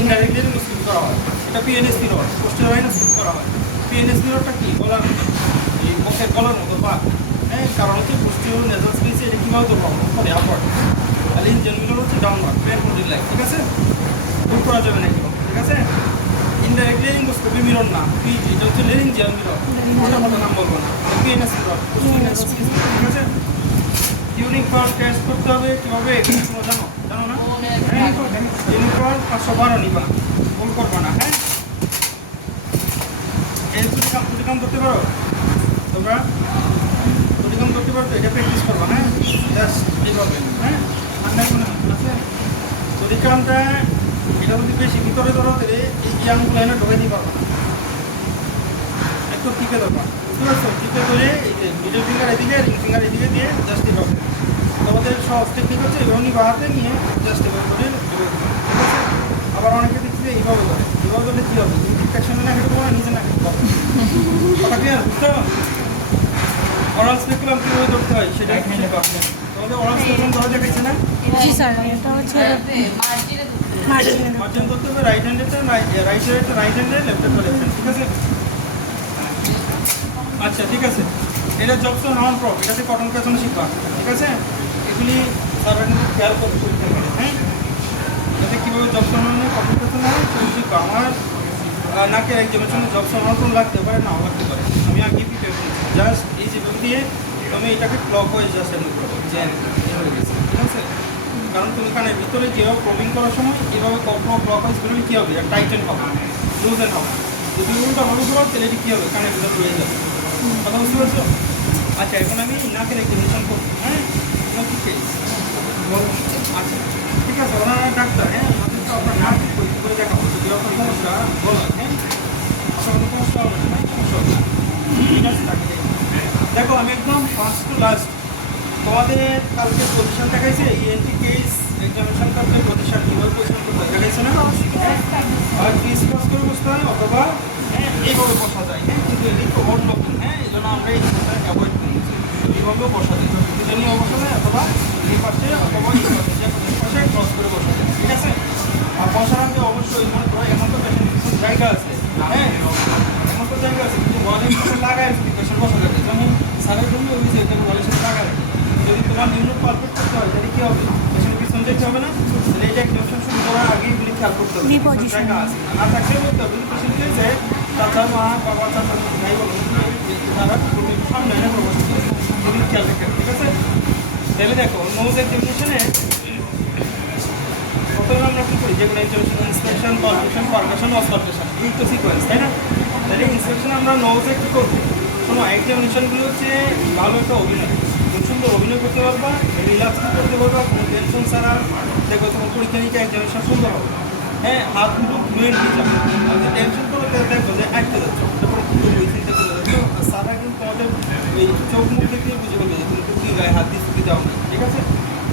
Indirect leading skip করা হয়। এটা পিএনএস মিরর, পোস্টেরিয়র লাইনে স্কিপ করা হয়। পিএনএস মিররটা কি গলার মতো, এই মুখের গলার মতো বা হ্যাঁ, কারণ হচ্ছে পোস্টেরিয়র নেজাল স্পেসে এটা কীভাবে ধরবো করে আপওয়ার্ড, আর ইনজেন মিরর হচ্ছে ডাউনওয়ার্ড প্লেন বডি লাইন, ঠিক আছে, ভুল করা যাবে না এগুলো, ঠিক আছে। ইনডাইরেক্ট লেরিঙ্গোস্কোপি মিরর না, এটা হচ্ছে লেরিঞ্জিয়াল মিরর, ওটার মতো নাম বলবো না, PNS mirror, posterior nasal space, ঠিক আছে। টিউনিং পাওয়ার টেস্ট করতে হবে কীভাবে তোমরা জানো জানো না? হ্যাঁ, টিউনিং পাওয়ার 512 নিবা, ভুল করবা না। হ্যাঁ, এই দুটি কাম করতে পারো তোমরা, দুটি কাম করতে পারো তো, এটা প্র্যাকটিস করবা। হ্যাঁ, জাস্ট এইভাবে। হ্যাঁ, ঠান্ডায় মনে আছে দুটি কামটা, এটা যদি বেশি ভিতরে ধরো তাহলে এই জ্ঞানগুলো এনে ঢোকাই দিতে পারবো না, একটু টিপে দেবা, বুঝতে পারছো? টিপে ধরে এই যে মিডল ফিঙ্গার এদিকে, রিং ফিঙ্গার এদিকে দিয়ে জাস্ট এইভাবে। তোমাদের সহজ টেকনিক হচ্ছে এভাবে বাহাতে নিয়ে জাস্ট এভাবে করে ঠিক আছে। আবার অনেকে দেখছি যে এইভাবে ধরে, এইভাবে ধরলে কী হবে, ইনফেকশনে না খেতে পারো, নিচে না খেতে পারো, কথা ক্লিয়ার? বুঝতে হবে অরাল স্পেকুলাম কীভাবে ধরতে হয় সেটা তোমাদের অরাল স্পেকুলাম ধরা দেখাচ্ছে না? জি স্যার, এটা হচ্ছে মার্জিন ধরতে হবে, রাইট হ্যান্ডেরটা রাইট হ্যান্ডে, লেফট হ্যান্ড লেফট হ্যান্ড, ঠিক আছে। আচ্ছা ঠিক আছে, এটা জবসন হাউন প্রপ, এটাতে কটন পেছনে শিখবা, ঠিক আছে। এগুলি সার্ভার কিন্তু খেয়াল করতে পরীক্ষা করে। হ্যাঁ, এটাতে কীভাবে জবসন হাউনে কটন পেছনে হয় সেটা শিখবা। আমার নাকের একজনের সঙ্গে জবসন হাউন লাগতে পারে, নাও লাগতে পারে, আমি আগে প্রিপেয়ার করেছি। জাস্ট এই যেভাবে দিয়ে তুমি এটাকে ক্লক ওয়াইজ জাস্ট হ্যান্ডেল করো, হয়ে গেছে, ঠিক আছে। কারণ তুমি কানের ভিতরে যেভাবে প্রবিং করার সময় এভাবে কখনো ক্লক ওয়াইজ করলে কী হবে, টাইটেন হবে, লুজেন হবে। যদি উল্টা ভাবে করো তাহলে এটি কী হবে, কানের ভিতরে রয়ে যাবে, কথা বুঝতে পারছো? আচ্ছা, এখন আমি নাকের এক্সামিনেশন করবো। হ্যাঁ, আচ্ছা ঠিক আছে, ওনারা ডাক্তার। হ্যাঁ, ওনাদের তো আপনার নাক পরীক্ষা করে দেখাবো, যদি আপনার সমস্যা বলো। হ্যাঁ, আপনার কোনো সমস্যা হবে না, সমস্যা হবে না, ঠিক আছে। দেখো আমি একদম ফার্স্ট টু লাস্ট তোমাদের কালকে পজিশন দেখাইছে, ইএনটি কেস এক্সামিনেশন কালকে পজিশন কীভাবে পজিশন করতে হয় দেখাইছে না? আর ক্রিস ক্রস করে বসতে হয় অথবা এইভাবে বসা যায়। হ্যাঁ, কিন্তু এটি তো ওর নতুন। হ্যাঁ, এই জন্য আমরা এই জিনিসটা অ্যাভয়েড করি, এইভাবেও বসা যায়, দুজনেও বসা যায় অথবা এই পাশে অথবা এই পাশে, যে কোনো পাশে ক্রস করে বসা যায়, ঠিক আছে। আর বসার আগে অবশ্যই মনে করো এমন তো পেশেন্ট জায়গা আছে, হ্যাঁ এমন তো জায়গা আছে, কিন্তু ওয়ালের সাথে লাগায় যদি পেশেন্ট বসা যাবে, যেমন স্যারের জন্য ওই যে ওয়ালের সাথে লাগায়, যদি তোমার নিম্ন পারফেক্ট করতে হয় তাহলে কী হবে, পেশেন্ট পিছন দেখতে হবে না, তাহলে এটা এক্সামিনেশন শুরু করার আগে এগুলি খেয়াল করতে হবে, জায়গা আছে না থাকলে বলতে হবে। পেশেন্ট হয়েছে চাচা মা বাবা চাচা ভাই বলো তারা সামনে এনে প্রবেশ করে এগুলি খেয়াল রাখে, ঠিক আছে। তাহলে দেখো নোজ এক্সামিনেশনে প্রথমে আমরা কী করি, যেগুলো examination inspection, permission, permission, observation, এই তো সিকোয়েন্স, তাই না? তাহলে ইন্সপেকশন আমরা নোজে কী করবো, শোনো এক্সামিনেশনগুলো হচ্ছে ভালো একটা অভিনয়, খুব সুন্দর অভিনয় করতে পারবা, রিল্যাক্স করতে পারবা, কোনো টেনশন ছাড়া, দেখো তোমার পরীক্ষা নিরীক্ষা এক্সামিনেশন সুন্দর হবে। হ্যাঁ, হাত দুটো ফ্লুয়েন্টলি যাবে, আর যদি টেনশন করো তাহলে দেখো যে একটা যাচ্ছ, তারপরে কিন্তু ওই চিন্তা করে যাচ্ছ, আর সারা কিন্তু তোমাদের ওই চোখ মুখ দেখে বুঝে পারবে যে তুমি কি গায়ে হাত দিয়ে চুকি যাও না, ঠিক আছে।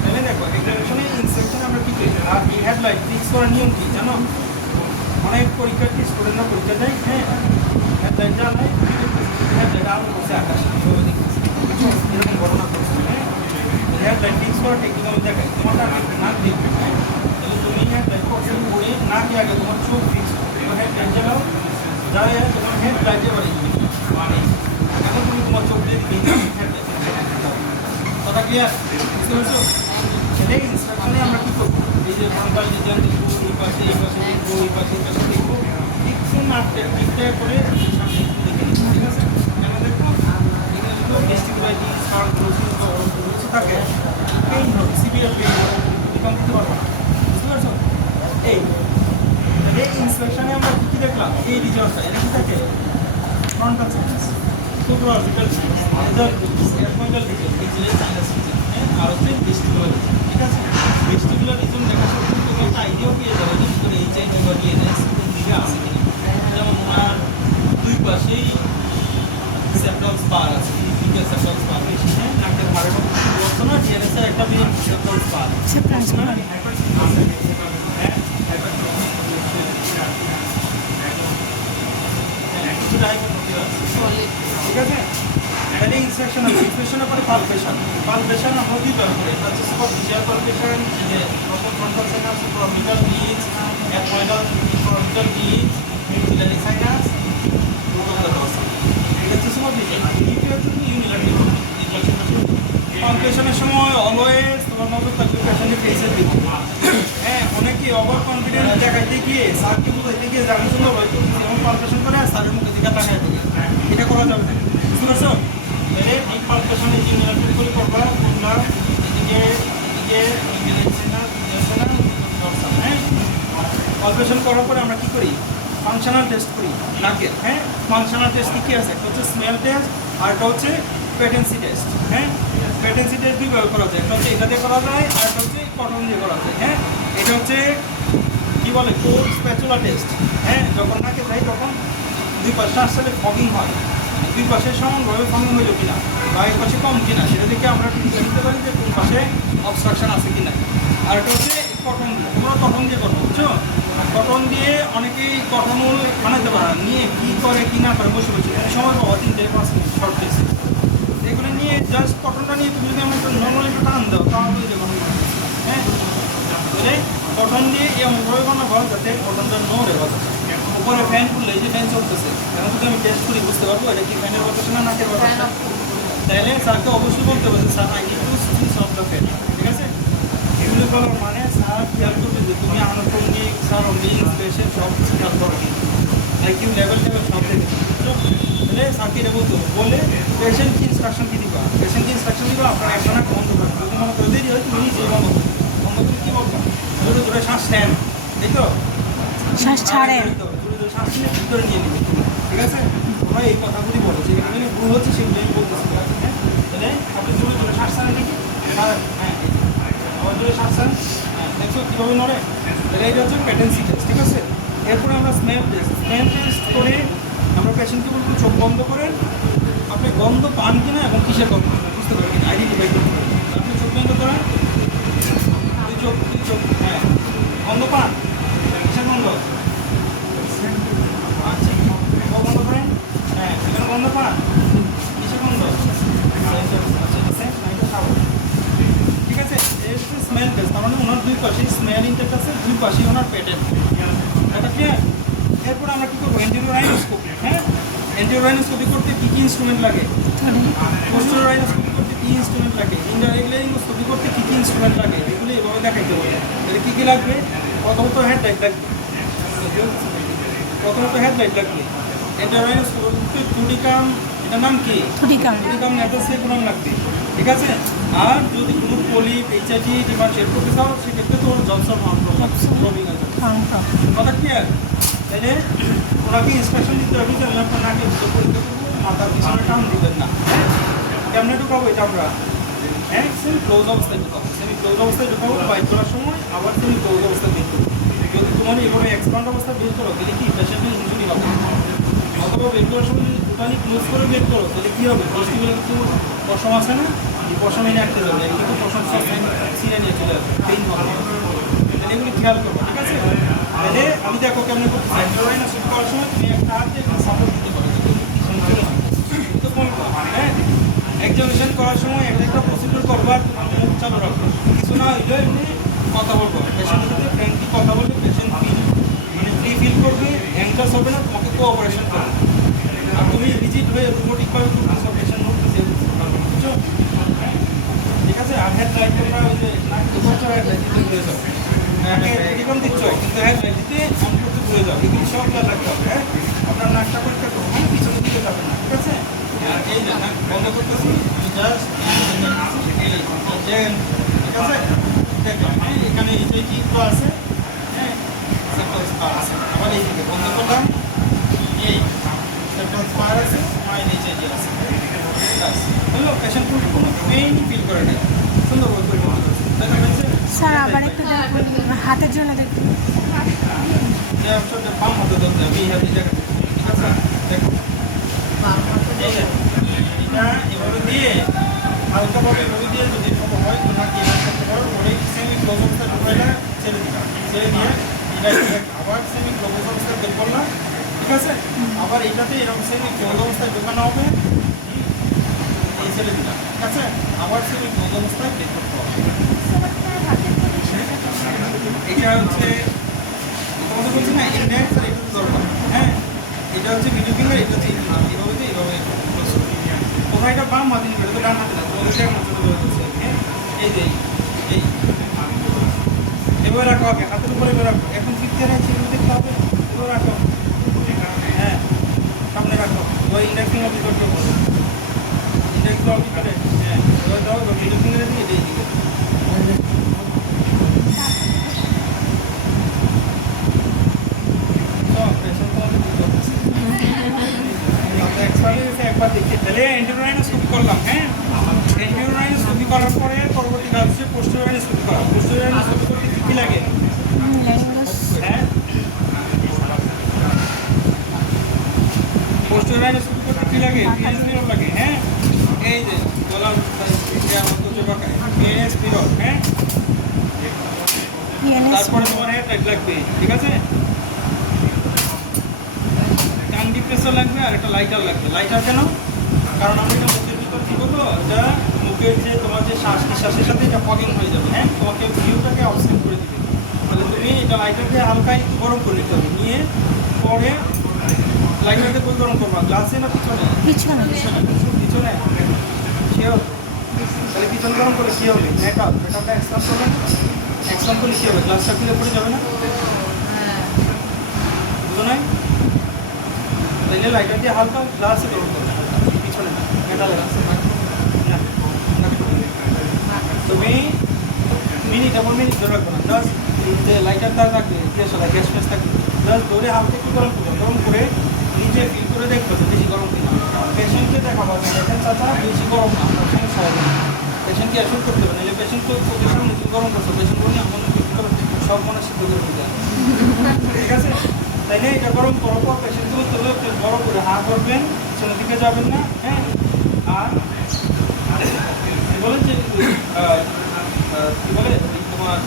তাহলে দেখো এক্সামিনেশনে ইনস্ট্রাকশনে আমরা কী করি, আর এই হেডলাইট ফিক্স করার নিয়ম কী জানো? অনেক পরীক্ষার্থী স্টুডেন্টরা পরীক্ষা দেয়, হ্যাঁ হেডলাইট জানায়, হেডলাইট আরও করছে আকাশে এরকম ঘটনা করছে। হ্যাঁ, হেডলাইট ফিক্স করার টেকনিক আমি দেখাই, তোমারটা নাক দেখবে। হ্যাঁ, তাহলে তুমি হেডলাইট করছে পড়ে নাকে আগে তোমার চোখ ফিক্স করবে, হেডলাইট জ্বালাও, জ্বালিয়ে তোমার হেডলাইটে বাড়ি মানে এখন তুমি তোমার চোখ দিয়ে দিকে হেডলাইট, কথা ক্লিয়ার? বুঝতে পারছো? সেটাই ইনস্ট্রাকশনে আমরা কী করবো, এই যে ফ্রন্টাল ডিজাইন দেখবো, এই পাশে দেখবো, এই পাশে দেখবো, কিছু নাকটা ঠিকটা করে সামনে একটু দেখে নিচ্ছি, ঠিক আছে। কেন দেখবো, এখানে যদি গেস্টিকুলাইটিস, হার্ট গ্রোথিস বা কিছু থাকে, পেইন হবে, সিভিয়ার পেইন হবে, এরকম দিতে পারবো না, বুঝতে পারছো? এই তাহলে ইনস্ট্রাকশনে আমরা কী দেখলাম, এই রিজনটা এটা কী থাকে, frontal sinus, supraorbital sinus, nasal region, ethmoidal region, maxillary sinus region, আর হচ্ছে ভেস্টিবুলার রিজন, ঠিক আছে। ভেস্টিবুলার রিজন দেখার সাথে তুমি একটা আইডিয়াও পেয়ে যাবে যে ভিতরে এইচআইভি বা ডিএনএস কোন দিকে আছে কিনা, যেমন ওনার দুই পাশেই সেপ্টাল স্পার আছে, দুইটা সেপ্টাল স্পার বেশি, হ্যাঁ নাকের হাড়ের মতো বলতো না, ডিএনএসের একটা মেন সেপ্টাল স্পার আছে, ঠিক আছে। তাহলে ইনস্ট্রাকশন আছে, ইনস্ট্রাকশনের পরে পালপেশন, পালপেশন আমরা দুই বার করে, একটা হচ্ছে সুপারফিশিয়াল পালপেশন, যে প্রথম ফ্রন্টাল সাইনাস, সুপারঅর্বিটাল, নিচ, ethmoidal, capital is maxillary sinus root of the dorsum. এটা হচ্ছে সুপারফিশিয়াল। দ্বিতীয় হচ্ছে ইউনিল্যাটারাল। কনক্রেশনের সময় অলওয়েজ তোমার নজর থাকবে পেশেন্টের ফেসের দিকে। হ্যাঁ, অনেকে ওভার কনফিডেন্স দেখাইতে গিয়ে স্যারকে বুঝাইতে গিয়ে জানি সুন্দর হয়তো যেমন পালপেশন করে আর স্যারের মুখে দিকে তাকায় থাকে, এটা করা যাবে না। বুঝতে পারছো? তাহলে এই পালপেশনে ইউনিল্যাটারাল করে করবা তোমরা এদিকে হ্যাঁ। পালপেশন করার পরে আমরা কী করি? ফাংশনাল টেস্ট করি নাকের। হ্যাঁ, ফাংশনাল টেস্ট কী আছে? একটা হচ্ছে স্মেল টেস্ট আর একটা হচ্ছে পেটেন্সি টেস্ট। হ্যাঁ, পেটেন্সি টেস্ট দুই ব্যবহার করা যায়, একটা হচ্ছে এটা দিয়ে করা যায় আর একটা হচ্ছে কটন দিয়ে করা যায়। হ্যাঁ, এটা হচ্ছে কী বলে কোর স্প্যাচুলা টেস্ট। হ্যাঁ, যখন নাকে যাই তখন দুই পাশে আসলে ফগিং হয়, দুই পাশে সমানভাবে ফগিং হইল কিনা বা এক পাশে কম কিনা সেটা দেখে আমরা ঠিক জানতে পারি যে কোন পাশে অবস্ট্রাকশন আছে কিনা। আর এটা হচ্ছে কটন দিয়ে, তোমরা কটন দিয়ে করো, বুঝছো? কটন দিয়ে অনেকেই কটনও বানাতে পারে, নিয়ে কী করে কী না করে বসে বসে সময় পাবো 3 থেকে 5 মিনিট শর্ট টেস্ট। এগুলো নিয়ে জাস্ট কটনটা নিয়ে তুমি যদি আমরা নর্মালি একটু টান দাও তাহলে যে কটন। হ্যাঁ, বুঝলে কটন দিয়ে এমনভাবে বানাবো যাতে কটনটা নড়ে বাতাসে। উপরে ফ্যান খুললে এই যে ফ্যান চলতেছে, এখন যদি আমি টেস্ট করি বুঝতে পারবো এটা কি ফ্যানের বাতাসে না নাকের বাতাসে। তাহলে স্যারকে অবশ্যই বলতে হবে যে sir I need to switch off the fan. ঠিক আছে? এগুলো বলার মানে স্যার খেয়াল করবে যে তুমি আনুষঙ্গিক সারাউন্ডিং পেশেন্ট সব কিছু খেয়াল করো, আইকিউ লেভেল সব দেখে। তাহলে স্যারকে এটা বলতে হবে, বলে পেশেন্টকে ইনস্ট্রাকশন কী দিবা? পেশেন্টকে ইনস্ট্রাকশন দিবা আপনার একটা নাক বন্ধ করেন। যদি মনে করে দেরি হয় তুমি নিজেই বন্ধ করো। বন্ধ করে কী বলবা? জোরে জোরে শ্বাস নেন, তাই তো? শ্বাস ছাড়েন, জোরে জোরে শ্বাস নিয়ে ভিতরে নিয়ে নেবে। ঠিক আছে? তোমরা এই কথাগুলি বলো, যেখানে ভুল হচ্ছে সেগুলো আমি বলতেছি। হ্যাঁ, তাহলে আপনি জোরে জোরে শ্বাস ছাড়েন দেখি। হ্যাঁ, আবার জোরে শ্বাস ছাড়েন। হ্যাঁ, দেখছো কীভাবে নড়ে? তাহলে এটা হচ্ছে পেটেন্সি টেস্ট। ঠিক আছে? এরপরে আমরা স্মেল টেস্ট। স্মেল টেস্ট করে আমরা পেশেন্টকে বলবো চোখ বন্ধ করেন, আপনি গন্ধ পান কিনা এবং কিসের গন্ধ বুঝতে পারবেন, আইডেন্টিফাই করতে পারবেন। আপনি চোখ বন্ধ করেন, দুই চোখ হ্যাঁ গন্ধ পান, কিসের গন্ধ? আচ্ছা, বন্ধ করেন। হ্যাঁ, এখানে গন্ধ পান, কিসের গন্ধ? ঠিক আছে? স্মেল টেস্ট, তার মানে ওনার দুই পাশে স্মেল ইনটেক্ট আছে, দুই পাশে ওনার পেটেন্ট। এটা ক্লিয়ার? এরপর আমরা কী করবো? এন্টিওরাইনোস্কোপি। হ্যাঁ, এন্টিওরাইনোস্কোপি করতে কী কী ইনস্ট্রুমেন্ট লাগে? পোস্টেরাইনোস্কোপি করতে কী ইনস্ট্রুমেন্ট লাগে? ইন্ডাইরেক্টলাইনোস্কোপি করতে কী কী ইনস্ট্রুমেন্ট লাগে? এগুলো এভাবে দেখাইতে হবে। তাহলে কী কী লাগবে? প্রথমত হেডলাইট লাগবে, প্রথমত হেডলাইট লাগবে। এন্টিওরাইনোস্কোপি টুডিকাম, এটার নাম কি? টুডিকাম নেটাসিকুলাম লাগবে। ঠিক আছে? আর যদি কোনো পলিপ এইচআইভি ডিমান্ড শেয়ার করতে চাও সেক্ষেত্রে তোর জনসন প্রবিং আছে। কথা ক্লিয়ার? তাহলে ওনাকে ইনস্ট্রাকশন দিতে হবে যে আমি আপনার নাকে ভিতর পরীক্ষা করবো, মাথার পিছনে টান দিবেন না। কেমনে ঢুকাবো এটা আমরা? হ্যাঁ, সেমি ক্লোজ অবস্থায় ঢুকাবো। সেমি ক্লোজ অবস্থায় ঢুকাবো, বাইক করার সময় আবার সেমি ক্লোজ অবস্থায় বের করবো। যদি তোমার এভাবে এক্সপান্ড অবস্থায় বের করো তাহলে কি পেশেন্টের ইনজুরি হবে। অথবা বের করার সময় যদি টোটালি ক্লোজ করে বের করো তাহলে কী হবে? পজিটিভের কিন্তু পশম আছে না, এই পশম এনে আঁকতে যাবে, কিন্তু পশম সব সিনে নিয়ে চলে যাবে, পেইন হবে। তাহলে এগুলি খেয়াল করবো। ঠিক আছে? তাহলে আমি দেখো কেমন করতে চাই, শুট করার সময় তুমি একটা হাত দিয়ে সাপোর্ট দিতে পারো, তো বলবো হ্যাঁ এক্সামিনেশন করার সময় একটা প্রসিডিউর করবার মুখ চালু রাখবো, কিছু না হইলে এমনি কথা বলবো পেশেন্টের সাথে ফ্রেন্ডলি কথা বললে পেশেন্ট ফ্রি ফিল করবে, অ্যাংকাস হবে না, তোমাকে কোঅপারেশন করবে। আর তুমি রিজিট হয়ে রোবোটিকভাবে সব পেশেন্ট নোট দিতে বুঝছো? ঠিক আছে? আর হেড লাইট তোমরা ওই যে নাক করছো হেড লাইট দিতে ভুলে যাও, এরকম দিচ্ছ কিন্তু হেড লাইট দিতে অন করতে ভুলে যাও, এগুলি সব রাখতে হবে। হ্যাঁ, আপনার নাকটা পরীক্ষা করবো, পিছনের দিকে যাবে না। ঠিক আছে? আর এই যে নাক বন্ধ করতেছি জাস্ট, ঠিক আছে? দেখলাম এখানে এই যে চিত্র আছে, হ্যাঁ সেপ্টাল স্পার আছে, আবার এই দিকে বন্ধ করলাম, এই সেপ্টাল স্পার আছে, আর নিচে যে আছে, হলো পেশেন্ট কোনো পেইন ফিল করে না, সুন্দরভাবে পরিবর্তন করছে। দেখা যাচ্ছে স্যার আবার একটু দেখুন, হাতের জন্য দেখুন, যে অপশনটা বাম হাতে ধরতে হবে, এই হাতে জায়গাটা। ঠিক আছে? দেখো এই যে এটা এভাবে দিয়ে হালকাভাবে এভাবে দিয়ে যদি সম্ভব হয় তো নাকি এভাবে করতে পারো, পরে সেমি ক্লোজ অবস্থায় ঢুকাইলা ছেড়ে দিলাম, ছেড়ে দিয়ে এটা আবার সেমি ক্লোজ অবস্থায় বের করলাম। ঠিক আছে? আবার এটাতে এরকম সেমি ক্লোজ অবস্থায় ঢোকানো হবে, এই ছেড়ে দিলাম। ঠিক আছে? আবার সেমি ক্লোজ অবস্থায় বের করতে হবে। এটা হচ্ছে তোমাদের বলছি না ইন্ডেক্স আর এটা তো দরকার, হ্যাঁ এটা হচ্ছে মিডল ফিঙ্গার, এটা হচ্ছে এইভাবে দিয়ে এইভাবে ক্লোজ করবে। কোথায় এটা বাম হাতে নিবে, এটা তো ডান হাতে না, তো ওইটা একমাত্র বলতেছে, হ্যাঁ এই যে এই এবার রাখো, আগে হাতের উপরে এবার রাখো, এখন ফিফটি আছে এগুলো দেখতে হবে, এবার রাখো, হ্যাঁ সামনে রাখো, ওই ইন্ডেক্স ফিঙ্গার ভিতর করবো, ইন্ডেক্স লক ভিতরে, হ্যাঁ এবার দাও মিডল ফিঙ্গারে দিয়ে এই দিকে একবার দেখতে তাহলে এন্টিরোনাইনোস্কোপি করলাম, হ্যাঁ এন্টিরোনাইনোস্কোপি করার পরে পরবর্তী কাজ হচ্ছে পোস্টেরিয়রাইনোস্কোপি করা। পোস্টেরিয়রাইনোস্কোপি করতে কী কী লাগে, হ্যাঁ পোস্টেরিয়রাইনোস্কোপি করতে কী লাগে, পিএনএস মিরর লাগে, হ্যাঁ এই যে বললাম পিএনএস মিরর, হ্যাঁ তারপরে তোমার হেড লাইট লাগবে, ঠিক আছে কান ডিপ্রেসর লাগবে আর একটা লাইটার লাগবে। লাইটার কেন, কারণ আমরা এটা মুখের ভিতর কী করবো, এটা মুখের যে তোমার যে শ্বাস নিঃশ্বাসের সাথে এটা ফগিং হয়ে যাবে, হ্যাঁ তোমাকে ভিউটাকে অবস্ট্রাক্ট করে দিবে। তাহলে তুমি এটা লাইটার দিয়ে হালকা একটু গরম করে নিতে হবে, নিয়ে পরে লাইটারকে কই গরম করবা, গ্লাসে না পিছনে, পিছনে পিছনে শিওর, তাহলে পিছনে গরম করে কী হবে, মেটালটা এক্সপান্ড করবে, এক্সপান্ড করলে কী হবে, গ্লাসটা খুলে পড়ে যাবে না, বুঝো নাই, তাইলে লাইটার দিয়ে হালকা গ্লাসে গরম করবে, পিছনে না মেটালের আছে না, তুমি মিনিট এমন মিনিট ধরে রাখবো না, জাস্ট যে লাইটার তার থাকবে গ্যাস ম্যাস থাকবে, জাস্ট ধরে হালকা একটু গরম করবে, গরম করে নিজে ফিল করে দেখবো যে বেশি গরম কিনা, পেশেন্টকে দেখাবো যে দেখেন চাচা বেশি গরম না, সমস্যা হবে না, পেশেন্টকে অ্যাসুর করতে হবে, নাহলে পেশেন্ট তো চোখের সামনে তুমি গরম করছো, পেশেন্ট বলি এমন সব মনে সিদ্ধ করে দিতে হবে, ঠিক আছে, তাই না এটা গরম করার পর পেশেন্টকে তবে বড় করে হাঁ করবেন, পিছনের দিকে যাবেন না, হ্যাঁ আর বলেন যে কী বলে তোমার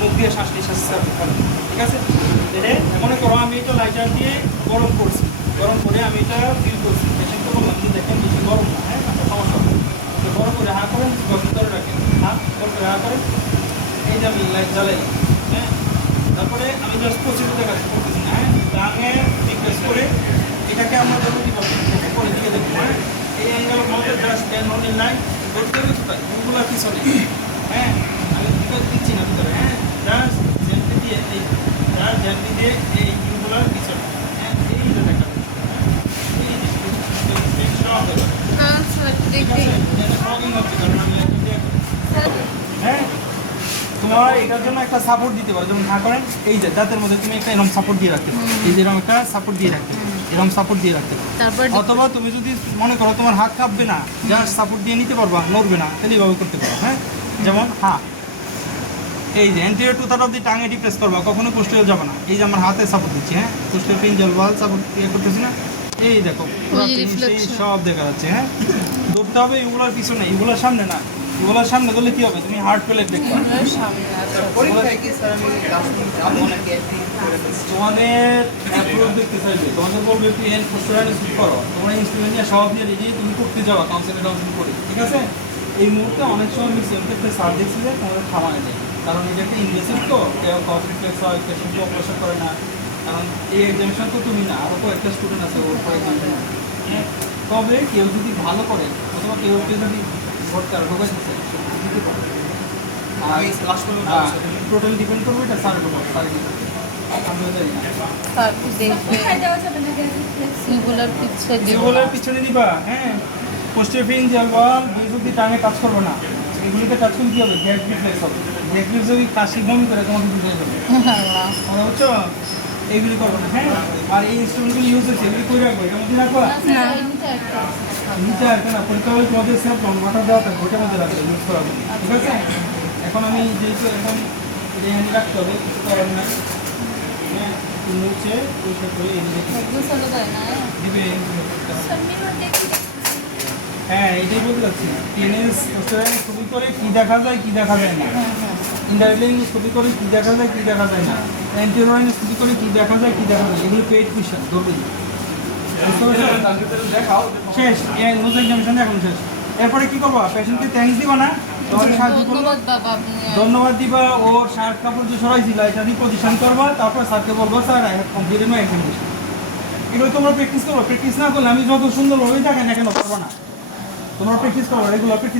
মুখ দিয়ে শ্বাস নিঃশ্বাস করেন, ঠিক আছে, এটা মনে করো আমি এটা লাইটার দিয়ে গরম করছি, গরম করে আমি এটা ফিল করছি, পেশেন্টকে বললাম যে দেখেন বেশি গরম না, হ্যাঁ সমস্যা হবে, তো বড় করে হাঁ করেন, ভিতরে রাখেন, হাঁ বড় করে হাঁ করেন, এই যে আমি লাইট জ্বালাই, হ্যাঁ তারপরে আমি জাস্ট প্রসিডিউরটা কাজ করতেছি না, হ্যাঁ ডাঙে রিকোয়েস্ট করে এটাকে আমরা যত কী করছি করে দিকে দেখবো, হ্যাঁ এই অ্যাঙ্গেল মধ্যে জাস্ট নর্মাল নাই ধরতে হবে কোথায় মুখগুলোর পিছনে, হ্যাঁ আমি ভিতরে দিচ্ছি না ভিতরে, হ্যাঁ জাস্ট জ্যাম্পি দিয়ে এই জাস্ট জ্যাম্পি দিয়ে এই মুখগুলোর পিছনে, হ্যাঁ এই যে দেখা এই যে সব হ্যাঁ তোমার এটার জন্য একটা সাপোর্ট দিতে পারো, যেমন হাঁ করেন এই যে দাঁতের মধ্যে তুমি একটা এরকম সাপোর্ট দিয়ে রাখতে পারো, এই যে এরকম একটা সাপোর্ট দিয়ে রাখতে পারো, এরকম সাপোর্ট দিয়ে রাখতে পারো, অথবা তুমি যদি মনে করো তোমার হাত কাঁপবে না, জাস্ট সাপোর্ট দিয়ে নিতে পারবা, নড়বে না, তাহলে এইভাবে করতে পারো, হ্যাঁ যেমন হ্যাঁ এই যে anterior two third of the টাঙে ডিপ্রেস করবা, কখনো পোস্টেরিয়র যাবে না, এই যে আমার হাতে সাপোর্ট দিচ্ছি, হ্যাঁ পোস্টেরিয়র ফিঞ্জাল ওয়াল সাপোর্ট ইয়ে করতেছি না, এই দেখো পুরো সব দেখা যাচ্ছে, হ্যাঁ ধরতে হবে এগুলোর পিছনে, এগুলোর সামনে না, এগুলোর সামনে ধরলে কী হবে, তুমি হার্ট প্লেট দেখবা, তোমাদের অ্যাপ্রোচ দেখতে চাইবে, তোমাদের বলবে একটু এন পোস্টেরিয়র করো, তোমরা ইনস্ট্রুমেন্ট নিয়ে সব নিয়ে রেডি তুমি করতে যাওয়া কাউন্সিলিং করে, ঠিক আছে, এই মুহূর্তে অনেক সময় মিসিএম ক্ষেত্রে সার দেখছি যে তোমাদের থামায় নেই, কারণ এটা একটা ইনভেসিভ তো কেউ কমপ্লিক্স হয়, পেশেন্টকে অপারেশন করে না, কারণ এই এক্সামিনেশন তো তুমি না, আরও কয়েকটা স্টুডেন্ট আছে ওর পর এক্সামিনেশন, হ্যাঁ তবে কেউ যদি ভালো করে অথবা কেউ যদি ভোটটা ঢোকাই দিচ্ছে দিতে পারে, টোটালি ডিপেন্ড করবে এটা স্যারের উপর, স্যারের পিছনে দিবা, হ্যাঁ পোস্টের ফিঞ্জাল ওয়াল যদি টাঙে টাচ করবে না, এগুলিতে টাচ করলে কী হবে, গ্যাস রিফ্লেক্স হবে, গ্যাস রিফ্লেক্স যদি কাশি বমি করে তোমাকে বুঝে যাবে, কথা বুঝছো, এইগুলি করবে না, হ্যাঁ আর এই ইনস্ট্রুমেন্টগুলি ইউজ হচ্ছে এগুলি করে রাখবো, এটার মধ্যে রাখবা নিচে আসবে না, পরীক্ষা হলে তোমাদের সব লম্বাটা দেওয়া থাকবে ওইটার মধ্যে রাখবে ইউজ করা হবে, ঠিক আছে, এখন আমি যেহেতু এখন এটা হ্যান্ডে রাখতে হবে কিছু করার নাই, হ্যাঁ মুছে পরিষ্কার করে দিবে, হ্যাঁ এটাই বলতে চাচ্ছি, টিএনএস ছবি করে কী দেখা যায় কী দেখা যায় না, ইন্টারভিউ ছবি করে কী দেখা যায় কী দেখা যায় না, অ্যান্টিরোয়াইন ছবি করে কী দেখা যায় কী দেখা যায়, এগুলো পেইড কুয়েশন ধরবে শেষ, নোজ এক্সামিনেশন এখন শেষ, এরপরে কী করবো, পেশেন্টকে থ্যাঙ্কস দিবা না, তোমার সাহায্য করবো, ধন্যবাদ বাবা আপনি ধন্যবাদ দিবা। ওর শার্ট কাপড় যে সরাইছিল এটা দিয়ে পজিশন করবা, তারপর স্যারকে বলবো sir I have completed my examination. এগুলো তোমরা প্র্যাকটিস করো, প্র্যাকটিস না করলে আমি যত সুন্দরভাবে দেখেন না কেন পারবো না। তোমরা প্র্যাকটিস করো, রেগুলার প্র্যাকটিস